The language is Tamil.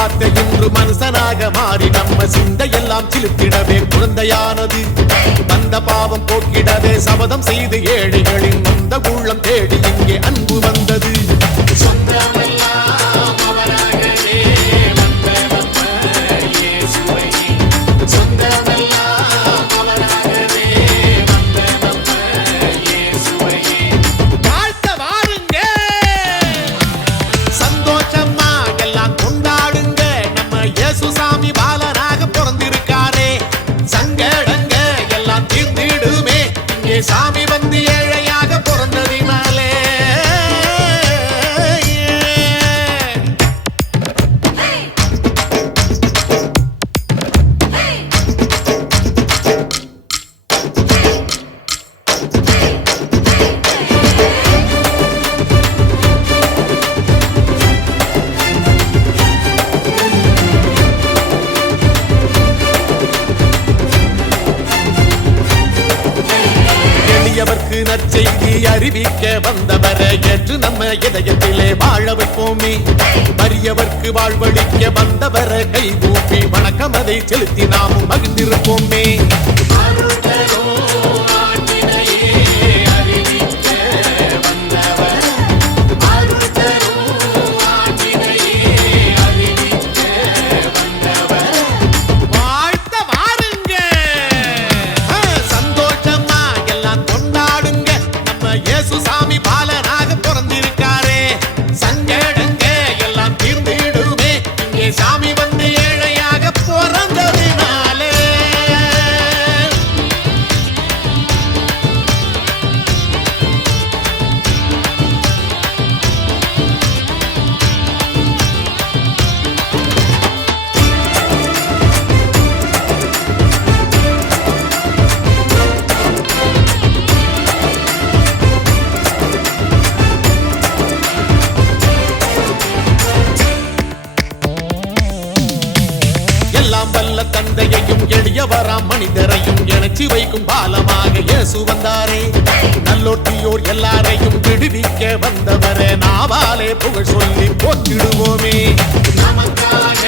வார்த்தை இன்று மனுஷனாக மாறி நம்ம சிந்தையெல்லாம் சிலுத்திடவே குழந்தையானது. வந்த பாவம் போக்கிடவே சபதம் செய்து ஏழைகளின் வந்த உள்ளம் தேடி இங்கே அன்பு வந்தது. சாமி வந்து ஏழையாக பிறந்ததினாலே எளியவர்க்கு நற்செய்தி அறிவிக்க வந்தவரை ஏற்று நம்ம இதயத்திலே வாழ வைப்போமே. வறியவர்க்கு வாழ்வழிக்க வந்தவரை கை கூப்பி வணக்கம் அதை செலுத்தி நாமும் மகிழ்ந்திருப்போமே. சாமி பாலனாக பிறந்திருக்காரே, சங்கடங்க எல்லாம் தீர்ந்திடுமே இங்கே சாமி வந்து ஏழையாக பிறந்ததினாலே. எல்லாம் வல்ல தந்தையையும் எளியவராம் மனிதரையும் இணைச்சி வைக்கும் பாலமாக இயேசு வந்தாரே. நல்லோட்டியோர் எல்லாரையும் விடுவிக்க வந்தவரே நாவாலே புகழ் சொல்லி போற்றிடுவோமே. நமக்காக